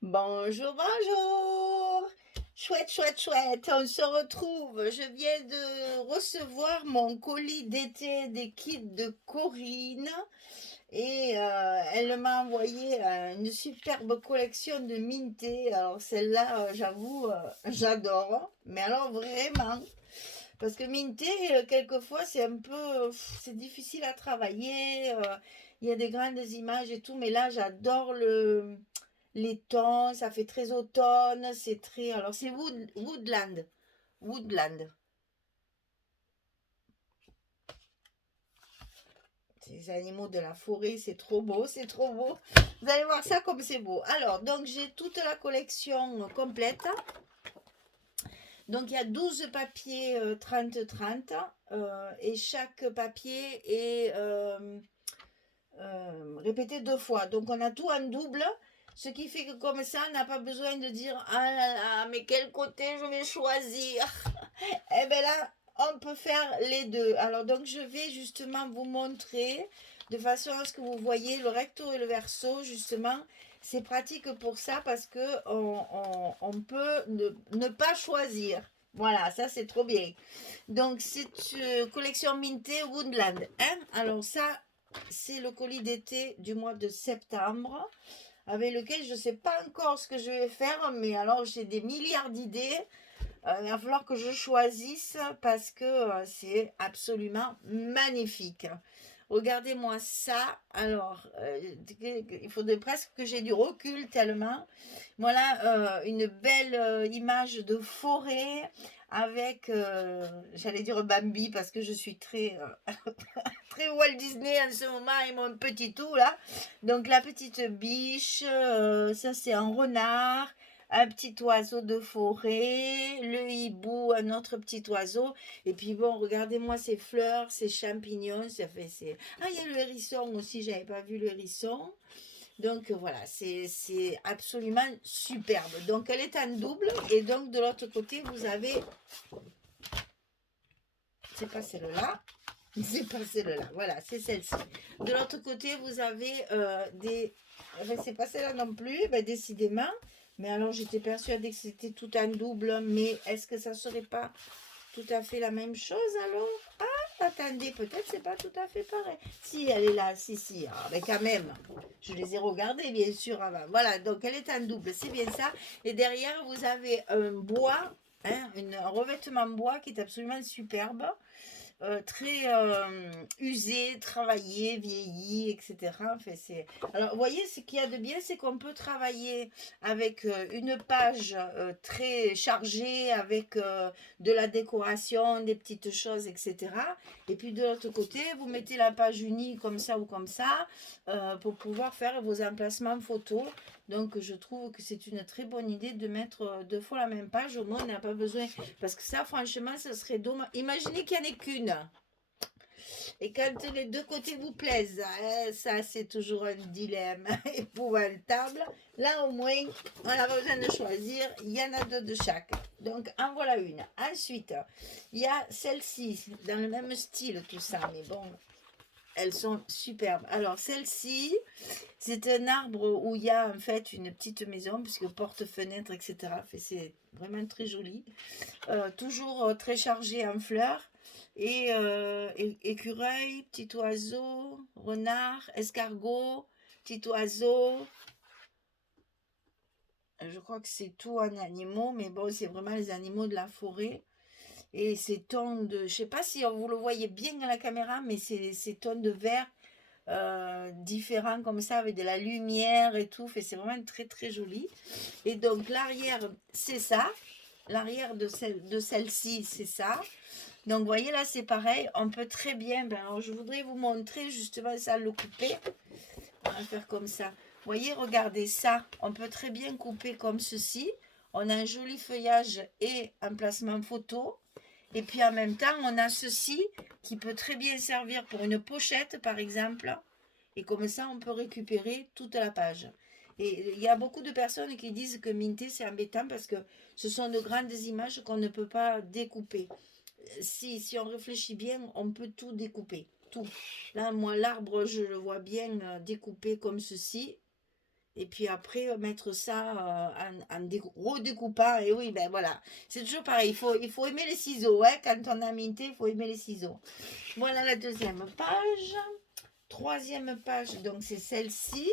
Bonjour, bonjour. Chouette, chouette, chouette. On se retrouve. Je viens de recevoir mon colis d'été des kits de Corinne et elle m'a envoyé une superbe collection de Minté. Alors celle-là, j'avoue, j'adore. Mais alors vraiment, parce que Minté, quelquefois, c'est un peu, c'est difficile à travailler. Il y a des grandes images et tout, mais là, j'adore les tons. Ça fait très automne. C'est très, alors c'est Woodland, Woodland. Ces animaux de la forêt, c'est trop beau, c'est trop beau. Vous allez voir ça comme c'est beau. Alors, donc j'ai toute la collection complète. Donc il y a 12 papiers 30-30 et chaque papier est répété deux fois. Donc on a tout en double, ce qui fait que comme ça, on n'a pas besoin de dire ah là là, mais quel côté je vais choisir. Et bien là, on peut faire les deux. Alors donc je vais justement vous montrer de façon à ce que vous voyez le recto et le verso justement. C'est pratique pour ça parce que on peut ne pas choisir. Voilà, ça c'est trop bien. Donc c'est une collection Minté Woodland. Hein? Alors ça, c'est le colis d'été du mois de septembre avec lequel je ne sais pas encore ce que je vais faire, mais alors j'ai des milliards d'idées. Il va falloir que je choisisse parce que c'est absolument magnifique. Regardez-moi ça. Alors, il faudrait presque que j'ai du recul tellement. Voilà une belle image de forêt avec, j'allais dire Bambi parce que je suis très, très Walt Disney en ce moment et mon petit tout là. Donc la petite biche, ça c'est un renard, un petit oiseau de forêt, le hibou, un autre petit oiseau. Et puis bon, regardez-moi ces fleurs, ces champignons, ça fait Ah, il y a le hérisson aussi, j'avais pas vu le hérisson. Donc voilà, c'est absolument superbe. Donc elle est en double et donc de l'autre côté, vous avez, c'est pas celle-là, c'est pas celle-là, voilà, c'est celle-ci. De l'autre côté, vous avez des, enfin, c'est pas celle-là non plus, ben, décidément. Mais alors j'étais persuadée que c'était tout en double, mais est-ce que ça serait pas tout à fait la même chose alors? Ah, attendez, peut-être c'est pas tout à fait pareil. Si, elle est là, si, si. Ah, mais quand même, je les ai regardées bien sûr avant. Voilà, donc elle est en double, c'est bien ça. Et derrière, vous avez un bois, hein, un revêtement bois qui est absolument superbe. Très usé, travaillé, vieilli, etc. Enfin, alors, vous voyez, ce qu'il y a de bien, c'est qu'on peut travailler avec une page très chargée, avec de la décoration, des petites choses, etc. Et puis de l'autre côté, vous mettez la page unie comme ça ou comme ça pour pouvoir faire vos emplacements photos. Donc, je trouve que c'est une très bonne idée de mettre deux fois la même page. Au moins, on n'a pas besoin. Parce que ça, franchement, ça serait dommage. Imaginez qu'il n'y en ait qu'une. Et quand les deux côtés vous plaisent, hein, ça c'est toujours un dilemme épouvantable. Là au moins, on n'a pas besoin de choisir, il y en a deux de chaque. Donc en voilà une. Ensuite, il y a celle-ci, dans le même style tout ça, mais bon, elles sont superbes. Alors celle-ci, c'est un arbre où il y a en fait une petite maison, puisque porte-fenêtre, etc. C'est vraiment très joli. Toujours très chargé en fleurs. Et écureuil, petit oiseau, renard, escargot, petit oiseau. Je crois que c'est tout en animaux, mais bon, c'est vraiment les animaux de la forêt. Et ces tons de, je sais pas si vous le voyez bien à la caméra, mais c'est ces tons de vert différents comme ça, avec de la lumière et tout. C'est vraiment très très joli. Et donc l'arrière, c'est ça. L'arrière de celle-ci, c'est ça. Donc, vous voyez, là, c'est pareil. On peut très bien... Ben, alors, je voudrais vous montrer justement ça, le couper. On va faire comme ça. Vous voyez, regardez ça. On peut très bien couper comme ceci. On a un joli feuillage et un placement photo. Et puis, en même temps, on a ceci qui peut très bien servir pour une pochette, par exemple. Et comme ça, on peut récupérer toute la page. Et il y a beaucoup de personnes qui disent que Minté, c'est embêtant parce que ce sont de grandes images qu'on ne peut pas découper. Si on réfléchit bien, on peut tout découper. Tout. Là, moi, l'arbre, je le vois bien découpé comme ceci. Et puis après, mettre ça redécoupant. Et oui, ben voilà. C'est toujours pareil. Il faut aimer les ciseaux. Hein. Quand on a minté, il faut aimer les ciseaux. Voilà la deuxième page. Troisième page, donc c'est celle-ci.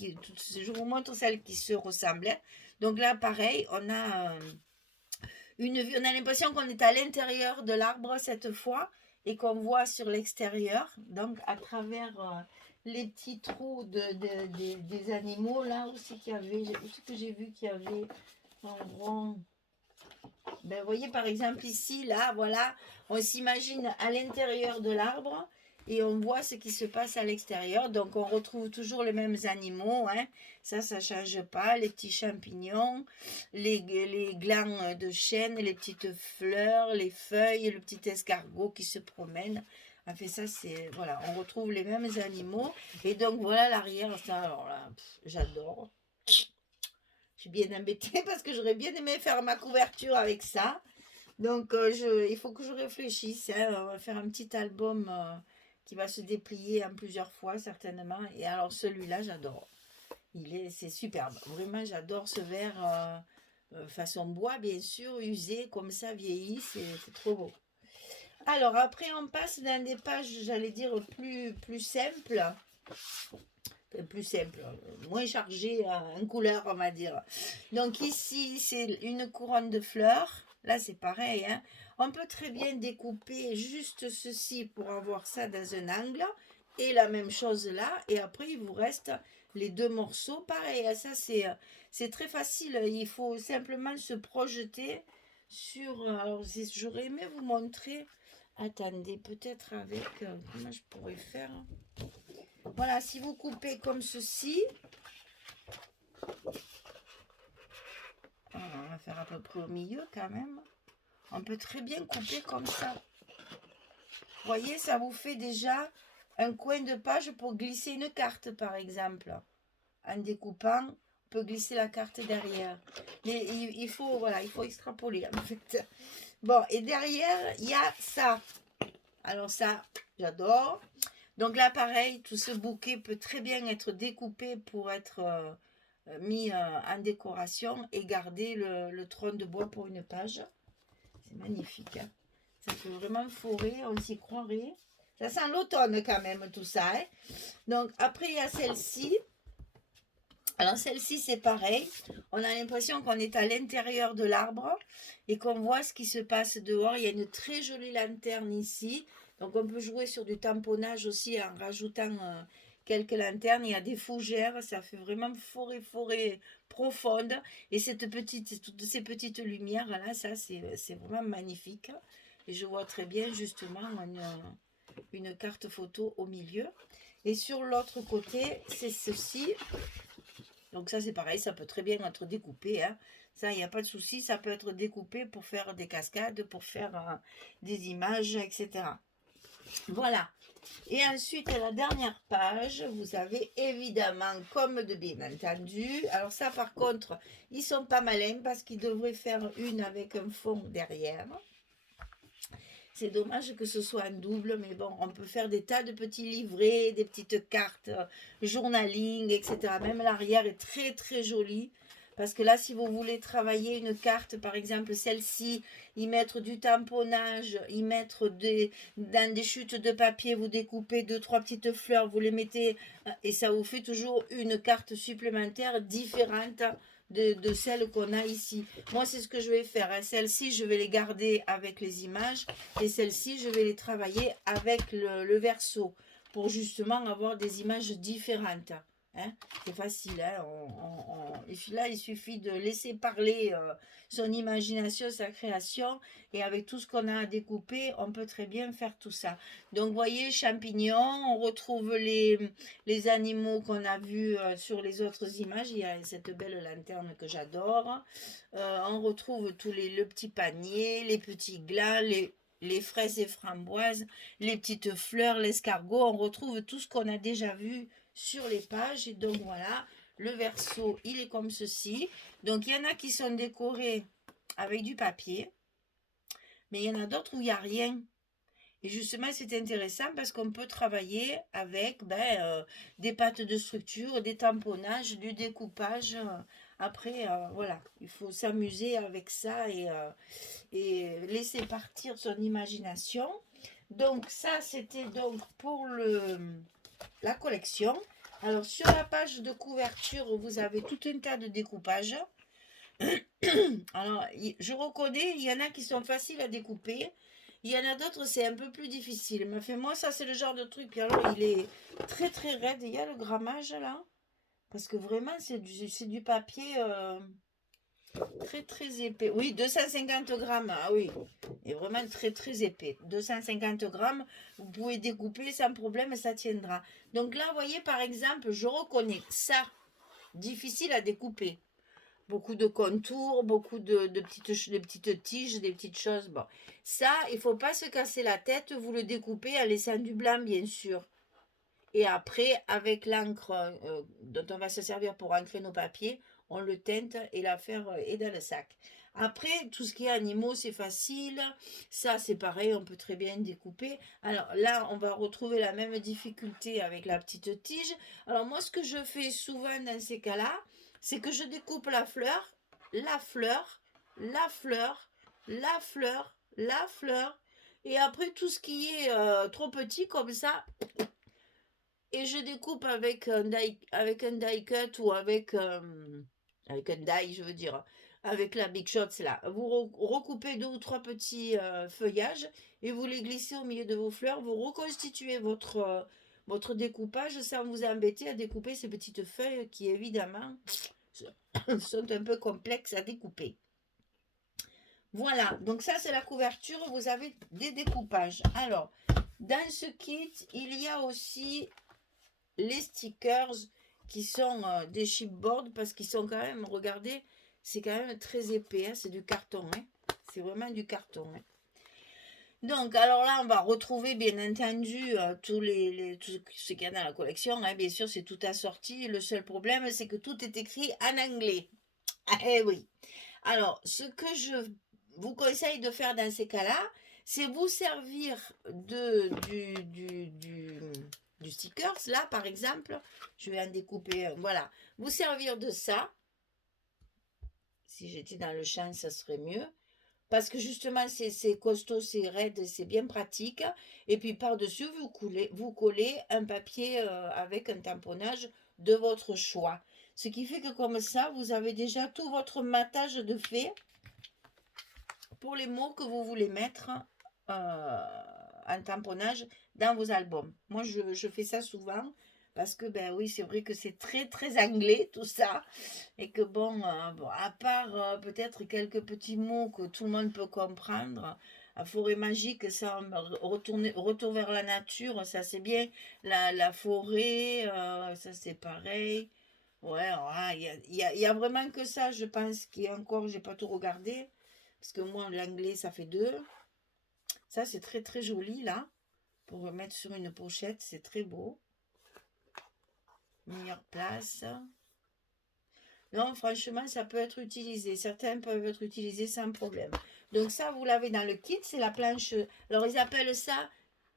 Je vous montre celle qui se ressemble. Hein. Donc là, pareil, on a on a l'impression qu'on est à l'intérieur de l'arbre cette fois et qu'on voit sur l'extérieur, donc à travers les petits trous des animaux, là aussi qu'il y avait, aussi que j'ai vu qu'il y avait en rond. Ben, vous voyez par exemple ici, là, voilà, on s'imagine à l'intérieur de l'arbre et on voit ce qui se passe à l'extérieur. Donc on retrouve toujours les mêmes animaux, hein. Ça ne change pas. Les petits champignons, les glands de chêne, les petites fleurs, les feuilles, le petit escargot qui se promène. En fait, ça, c'est, voilà, on retrouve les mêmes animaux. Et donc voilà l'arrière, ça, alors là, j'adore. Je suis bien embêtée parce que j'aurais bien aimé faire ma couverture avec ça. Donc, il faut que je réfléchisse. Hein. On va faire un petit album qui va se déplier en plusieurs fois, certainement. Et alors, celui-là, j'adore. C'est superbe. Vraiment, j'adore ce verre façon bois, bien sûr, usé, comme ça, vieilli. C'est trop beau. Alors, après, on passe dans des pages, j'allais dire, plus simples. Plus simple, moins chargé en couleur, on va dire. Donc ici, c'est une couronne de fleurs. Là, c'est pareil. Hein. On peut très bien découper juste ceci pour avoir ça dans un angle. Et la même chose là. Et après, il vous reste les deux morceaux. Pareil, ça, c'est très facile. Il faut simplement se projeter sur... Alors, j'aurais aimé vous montrer... Attendez, peut-être avec... comment je pourrais faire? Voilà, si vous coupez comme ceci, on va faire à peu près au milieu quand même. On peut très bien couper comme ça. Vous voyez, ça vous fait déjà un coin de page pour glisser une carte, par exemple. En découpant, on peut glisser la carte derrière. Mais il faut, voilà, il faut extrapoler en fait. Bon, et derrière, il y a ça. Alors ça, j'adore. Donc là, pareil, tout ce bouquet peut très bien être découpé pour être mis en décoration et garder le trône de bois pour une page. C'est magnifique. Hein. Ça fait vraiment forêt, on s'y croirait. Ça sent l'automne quand même, tout ça. Hein. Donc après, il y a celle-ci. Alors celle-ci, c'est pareil. On a l'impression qu'on est à l'intérieur de l'arbre et qu'on voit ce qui se passe dehors. Il y a une très jolie lanterne ici. Donc on peut jouer sur du tamponnage aussi en rajoutant quelques lanternes. Il y a des fougères, ça fait vraiment forêt profonde. Et toutes ces petites lumières là, ça c'est vraiment magnifique. Et je vois très bien justement une carte photo au milieu. Et sur l'autre côté, c'est ceci. Donc ça c'est pareil, ça peut très bien être découpé. Hein. Ça, il n'y a pas de souci, ça peut être découpé pour faire des cascades, pour faire des images, etc. Voilà. Et ensuite, à la dernière page, vous avez évidemment, comme de bien entendu, alors ça par contre, ils sont pas malins parce qu'ils devraient faire une avec un fond derrière. C'est dommage que ce soit un double, mais bon, on peut faire des tas de petits livrets, des petites cartes, journaling, etc. Même l'arrière est très très joli. Parce que là, si vous voulez travailler une carte, par exemple celle-ci, y mettre du tamponnage, y mettre dans des chutes de papier, vous découpez 2-3 petites fleurs, vous les mettez, et ça vous fait toujours une carte supplémentaire différente de celle qu'on a ici. Moi, c'est ce que je vais faire. Hein. Celles-ci, je vais les garder avec les images, et celles-ci, je vais les travailler avec le verso, pour justement avoir des images différentes. Hein, c'est facile, hein, là il suffit de laisser parler son imagination, sa création, et avec tout ce qu'on a à découper, on peut très bien faire tout ça. Donc vous voyez, champignons, on retrouve les animaux qu'on a vus sur les autres images, il y a cette belle lanterne que j'adore, on retrouve le petit panier, les petits glands, les fraises et framboises, les petites fleurs, l'escargot, on retrouve tout ce qu'on a déjà vu sur les pages. Et donc voilà, le verso il est comme ceci. Donc il y en a qui sont décorés avec du papier, mais il y en a d'autres où il n'y a rien. Et justement, c'est intéressant parce qu'on peut travailler avec des pâtes de structure, des tamponnages, du découpage. Après, voilà, il faut s'amuser avec ça et laisser partir son imagination. Donc ça, c'était donc pour la collection. Alors sur la page de couverture, vous avez tout un tas de découpages. Alors, je reconnais, il y en a qui sont faciles à découper. Il y en a d'autres, c'est un peu plus difficile. Mais fait, moi, ça, c'est le genre de truc. Puis alors, il est très, très raide. Il y a le grammage, là. Parce que vraiment, c'est du papier très, très épais. Oui, 250 grammes. Ah oui. Et vraiment très, très épais. 250 grammes, vous pouvez découper sans problème, ça tiendra. Donc là, vous voyez, par exemple, je reconnais ça. Difficile à découper. Beaucoup de contours, beaucoup de petites tiges, des petites choses. Bon, ça, il ne faut pas se casser la tête. Vous le découpez en laissant du blanc, bien sûr. Et après, avec l'encre dont on va se servir pour ancrer nos papiers, on le teinte et l'affaire est dans le sac. Après, tout ce qui est animaux, c'est facile. Ça, c'est pareil, on peut très bien découper. Alors là, on va retrouver la même difficulté avec la petite tige. Alors moi, ce que je fais souvent dans ces cas-là, c'est que je découpe la fleur, la fleur, la fleur, la fleur, la fleur. Et après, tout ce qui est trop petit comme ça, et je découpe avec un die cut ou avec un die, je veux dire, avec la Big Shots là. Vous recoupez 2 ou 3 petits feuillages et vous les glissez au milieu de vos fleurs. Vous reconstituez votre découpage sans vous embêter à découper ces petites feuilles qui évidemment sont un peu complexes à découper. Voilà, donc ça c'est la couverture, vous avez des découpages. Alors, dans ce kit, il y a aussi les stickers qui sont des chipboards parce qu'ils sont quand même, regardez, c'est quand même très épais, hein, c'est du carton, hein, c'est vraiment du carton. Hein. Donc, alors là, on va retrouver bien entendu tout ce qu'il y a dans la collection. Hein, bien sûr, c'est tout assorti. Le seul problème, c'est que tout est écrit en anglais. Eh oui. Alors, ce que je vous conseille de faire dans ces cas-là, c'est vous servir du stickers. Là, par exemple, je vais en découper un. Voilà. Vous servir de ça. Si j'étais dans le champ, ça serait mieux. Parce que justement, c'est costaud, c'est raide, c'est bien pratique. Et puis par-dessus, vous collez un papier avec un tamponnage de votre choix. Ce qui fait que comme ça, vous avez déjà tout votre matage de fait pour les mots que vous voulez mettre en tamponnage dans vos albums. Moi, je fais ça souvent parce que, ben oui, c'est vrai que c'est très, très anglais tout ça. Et que bon, à part peut-être quelques petits mots que tout le monde peut comprendre, la forêt magique, ça, retour vers la nature, ça c'est bien. La forêt, ça c'est pareil. Ouais, il y a vraiment que ça, je pense, qui est encore, j'ai pas tout regardé. Parce que moi, l'anglais, ça fait 2. Ça, c'est très, très joli, là. Pour mettre sur une pochette, c'est très beau. Meilleure place. Non, franchement, ça peut être utilisé. Certains peuvent être utilisés sans problème. Donc ça, vous l'avez dans le kit. C'est la planche. Alors, ils appellent ça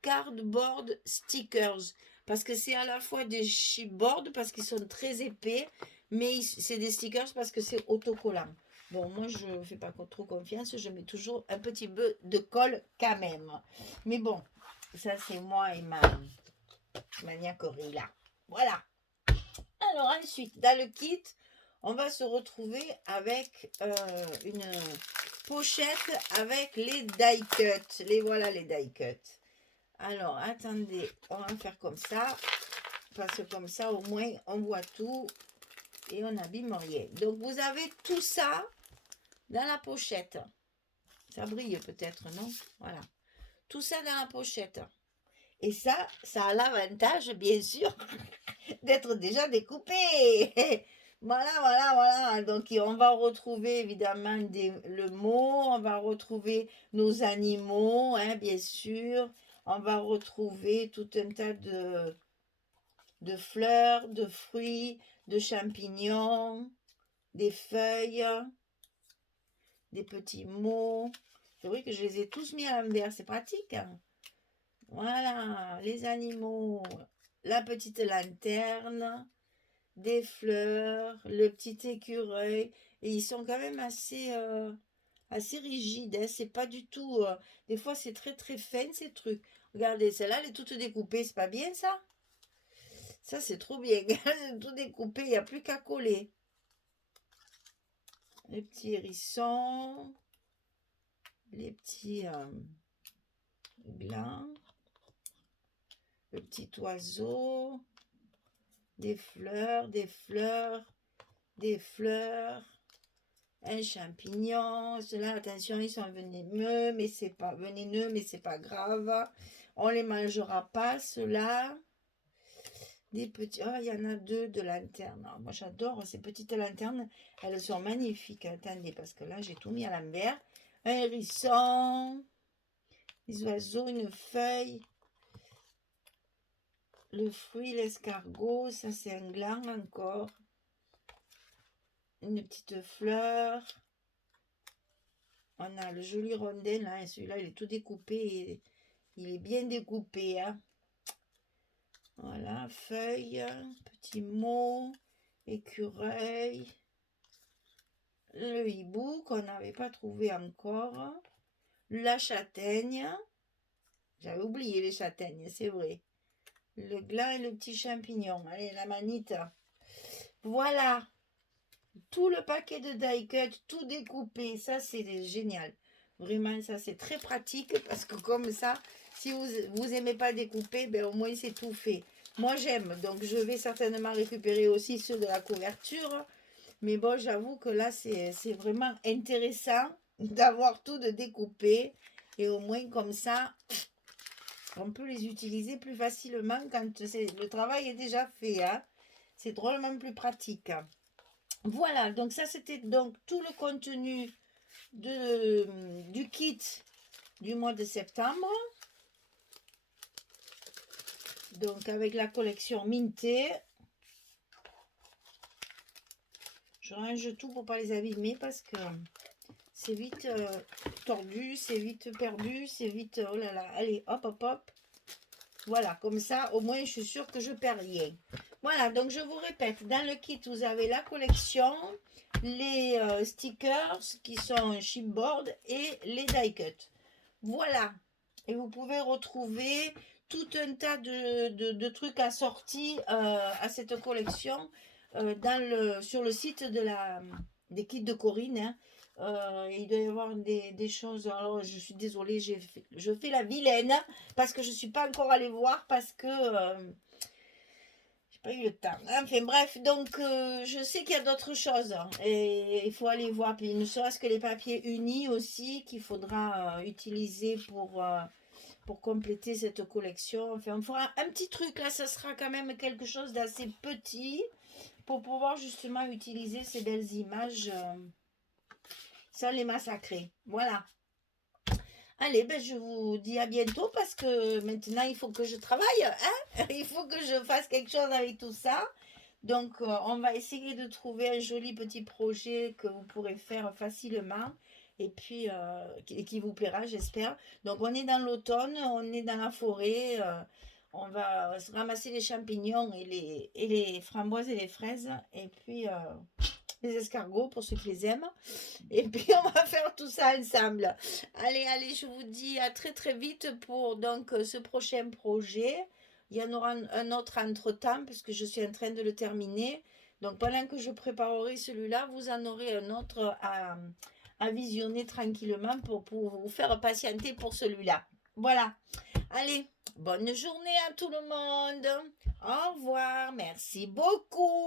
cardboard stickers. Parce que c'est à la fois des chipboards, parce qu'ils sont très épais. Mais c'est des stickers parce que c'est autocollant. Bon, moi, je ne fais pas trop confiance. Je mets toujours un petit peu de colle quand même. Mais bon, ça, c'est moi et ma maniaquerie là. Voilà. Alors ensuite, dans le kit, on va se retrouver avec une pochette avec les die cuts. Voilà les die cuts. Alors, attendez, on va faire comme ça. Parce que comme ça, au moins, on voit tout et on n'abîme rien. Donc, vous avez tout ça dans la pochette. Ça brille peut-être, non? Voilà. Tout ça dans la pochette. Et ça a l'avantage, bien sûr, d'être déjà découpé. Voilà. Donc, on va retrouver évidemment le mot, on va retrouver nos animaux, hein, bien sûr. On va retrouver tout un tas de fleurs, de fruits, de champignons, des feuilles, des petits mots. C'est vrai que je les ai tous mis à l'envers, c'est pratique. Hein. Voilà, les animaux, la petite lanterne, des fleurs, le petit écureuil. Et ils sont quand même assez rigides, hein. C'est pas du tout... des fois, c'est très très fin, ces trucs. Regardez, celle-là, elle est toute découpée. C'est pas bien, ça? Ça, c'est trop bien. Tout découpé, il n'y a plus qu'à coller. Les petits hérissons, les petits glands, le petit oiseau, des fleurs, des fleurs, des fleurs, un champignon. Ceux-là, attention, ils sont venimeux, mais c'est pas grave. On les mangera pas, ceux-là. Des petits. Oh, il y en a deux de lanternes. Oh, moi, j'adore ces petites lanternes. Elles sont magnifiques. Attendez, parce que là, j'ai tout mis à l'envers. Un hérisson, des oiseaux, une feuille, le fruit, l'escargot. Ça, c'est un gland encore. Une petite fleur. On a le joli rondin là. Et celui-là, il est tout découpé. Il est bien découpé. Hein. Voilà, feuille, petit mot, écureuil. Le hibou qu'on n'avait pas trouvé encore, la châtaigne, j'avais oublié les châtaignes, c'est vrai, le gland et le petit champignon, allez la manite, voilà, tout le paquet de die cut, tout découpé, ça c'est génial, vraiment ça c'est très pratique parce que comme ça, si vous aimez pas découper, ben au moins c'est tout fait. Moi j'aime, donc je vais certainement récupérer aussi ceux de la couverture. Mais bon, j'avoue que là, c'est vraiment intéressant d'avoir tout de découpé. Et au moins, comme ça, on peut les utiliser plus facilement quand le travail est déjà fait. Hein. C'est drôlement plus pratique. Voilà, donc ça, c'était donc tout le contenu du kit du mois de septembre. Donc, avec la collection Minté. Je range tout pour pas les abîmer parce que c'est vite tordu, c'est vite perdu, c'est vite... Oh là là, allez, hop, hop, hop. Voilà, comme ça, au moins, je suis sûre que je perds rien. Voilà, donc je vous répète, dans le kit, vous avez la collection, les stickers qui sont chipboard et les die cut. Voilà, et vous pouvez retrouver tout un tas de trucs assortis à cette collection sur le site des kits de Corinne. Hein. Il doit y avoir des choses. Alors, je suis désolée, je fais la vilaine parce que je ne suis pas encore allée voir parce que j'ai pas eu le temps. Enfin bref, donc je sais qu'il y a d'autres choses et il faut aller voir. Puis ne serait-ce que les papiers unis aussi qu'il faudra utiliser pour compléter cette collection. Enfin, on fera un petit truc là, ça sera quand même quelque chose d'assez petit pour pouvoir justement utiliser ces belles images sans les massacrer. Voilà. Allez, ben je vous dis à bientôt parce que maintenant il faut que je travaille. Hein. Il faut que je fasse quelque chose avec tout ça. Donc on va essayer de trouver un joli petit projet que vous pourrez faire facilement et puis qui vous plaira, j'espère. Donc on est dans l'automne, on est dans la forêt. On va ramasser les champignons et les framboises et les fraises. Et puis les escargots pour ceux qui les aiment. Et puis on va faire tout ça ensemble. Allez, allez, je vous dis à très très vite pour donc ce prochain projet. Il y en aura un autre entre-temps puisque je suis en train de le terminer. Donc pendant que je préparerai celui-là, vous en aurez un autre à visionner tranquillement pour vous faire patienter pour celui-là. Voilà. Allez, bonne journée à tout le monde. Au revoir. Merci beaucoup.